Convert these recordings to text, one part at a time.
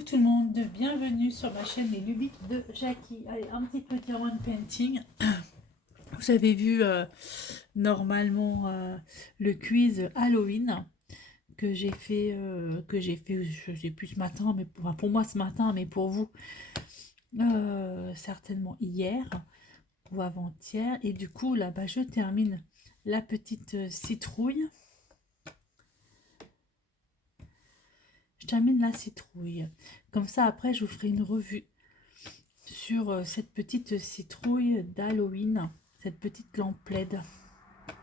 Coucou tout le monde, bienvenue sur ma chaîne Les Lubies de Jackie. Allez, un petit peu diamond painting. Vous avez vu normalement le quiz Halloween que j'ai fait, je sais plus ce matin, mais pour moi ce matin, mais pour vous certainement hier ou avant-hier. Et du coup là-bas je termine la petite citrouille. Je termine la citrouille. Comme ça, après, je vous ferai une revue sur cette petite citrouille d'Halloween, cette petite lampe LED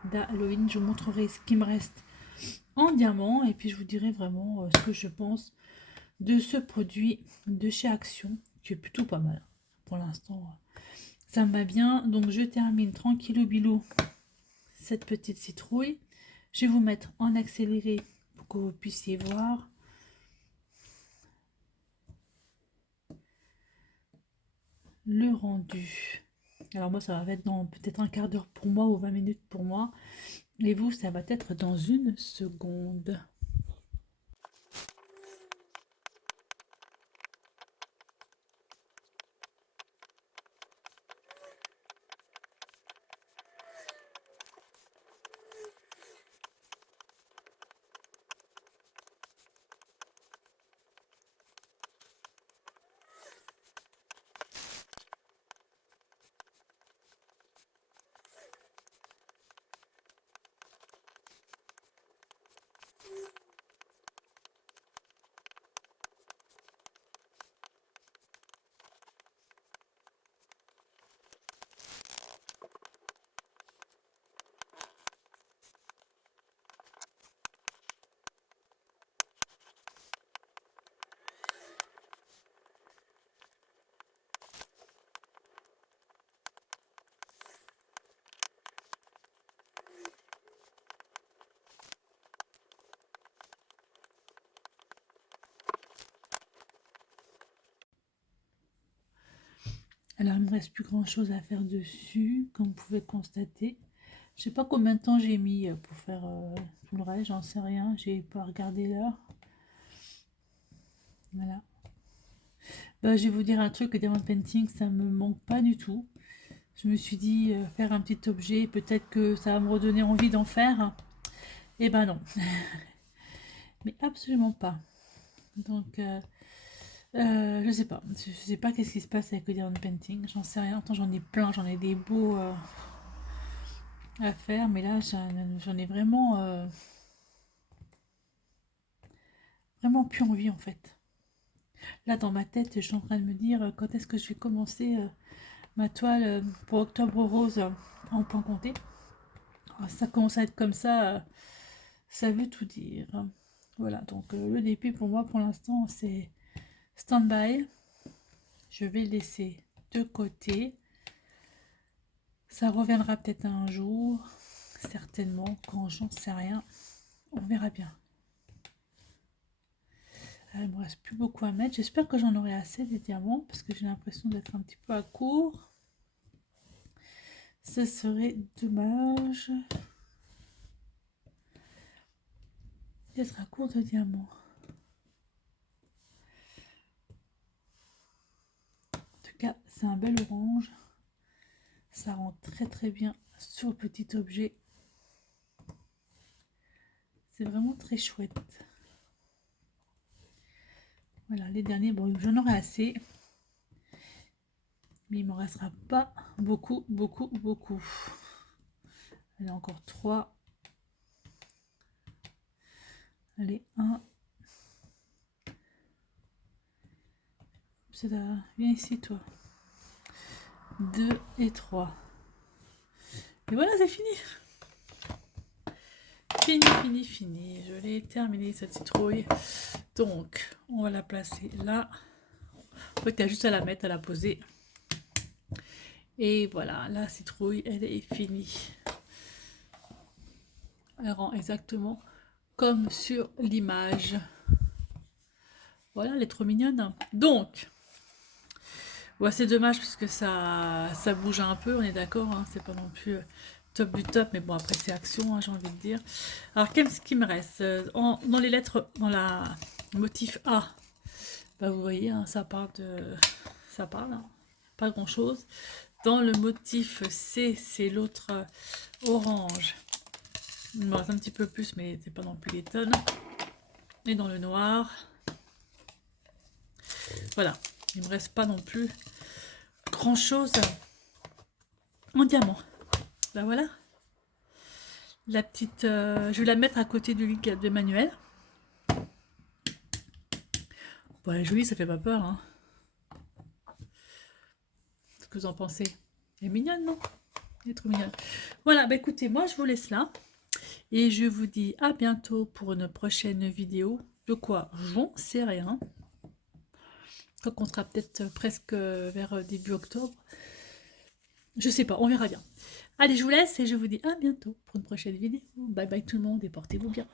d'Halloween. Je vous montrerai ce qui me reste en diamant et puis je vous dirai vraiment ce que je pense de ce produit de chez Action, qui est plutôt pas mal. Pour l'instant, ça me va bien. Donc, je termine tranquillou bilou cette petite citrouille. Je vais vous mettre en accéléré pour que vous puissiez voir. Le rendu. Alors moi ça va être dans peut-être un quart d'heure pour moi ou 20 minutes pour moi. Et vous ça va être dans une seconde. Alors il ne me reste plus grand chose à faire dessus, comme vous pouvez constater. Je sais pas combien de temps j'ai mis pour faire tout le reste, j'en sais rien, j'ai pas regardé l'heure. Voilà. Je vais vous dire un truc, que diamond painting ça me manque pas du tout. Je me suis dit faire un petit objet, peut-être que ça va me redonner envie d'en faire. Et ben non. Mais absolument pas. Donc je sais pas. Je sais pas qu'est-ce qui se passe avec le diamond painting. J'en sais rien. Attends, j'en ai plein, j'en ai des beaux à faire, mais là j'en ai vraiment plus envie en fait. Là dans ma tête, je suis en train de me dire quand est-ce que je vais commencer ma toile pour Octobre Rose en point compté. Alors, ça commence à être comme ça, ça veut tout dire. Voilà, donc le début pour moi pour l'instant c'est stand-by. Je vais le laisser de côté. Ça reviendra peut-être un jour, certainement, quand j'en sais rien. On verra bien. Il ne me reste plus beaucoup à mettre. J'espère que j'en aurai assez des diamants, parce que j'ai l'impression d'être un petit peu à court. Ce serait dommage d'être à court de diamants. En tout cas, c'est un bel orange. Ça rend très très bien sur le petit objet. C'est vraiment très chouette. Voilà, les derniers, bon, j'en aurai assez. Mais il ne m'en restera pas beaucoup. Allez, encore 3. Allez, 1. C'est là, viens ici toi. 2 et 3. Et voilà, c'est fini. Fini. Je l'ai terminé cette citrouille. Donc, on va la placer là. En fait, il y a juste à la mettre, à la poser. Et voilà, la citrouille, elle est finie. Elle rend exactement comme sur l'image. Voilà, elle est trop mignonne. Donc, ouais, c'est dommage parce que ça bouge un peu, on est d'accord, hein, c'est pas non plus top du top, mais bon, après c'est Action, hein, j'ai envie de dire. Alors, qu'est-ce qui me reste dans les lettres, dans la motif A, Bah, vous voyez, hein, ça parle de... Ça parle, hein, pas grand-chose. Dans le motif C, c'est l'autre orange. Il me reste un petit peu plus, mais c'est pas non plus les tonnes. Et dans le noir, voilà, il me reste pas non plus grand-chose en diamant. Ben voilà. La petite... je vais la mettre à côté du lit de Manuel. Bon, elle est jolie, ça fait pas peur, hein. Qu'est-ce que vous en pensez? Elle est mignonne, non? Elle est trop mignonne. Voilà, bah écoutez, moi je vous laisse là. Et je vous dis à bientôt pour une prochaine vidéo. De quoi? J'en sais rien. Donc on sera peut-être presque vers début octobre. Je sais pas, on verra bien. Allez, je vous laisse et je vous dis à bientôt pour une prochaine vidéo. Bye bye tout le monde et portez-vous bien.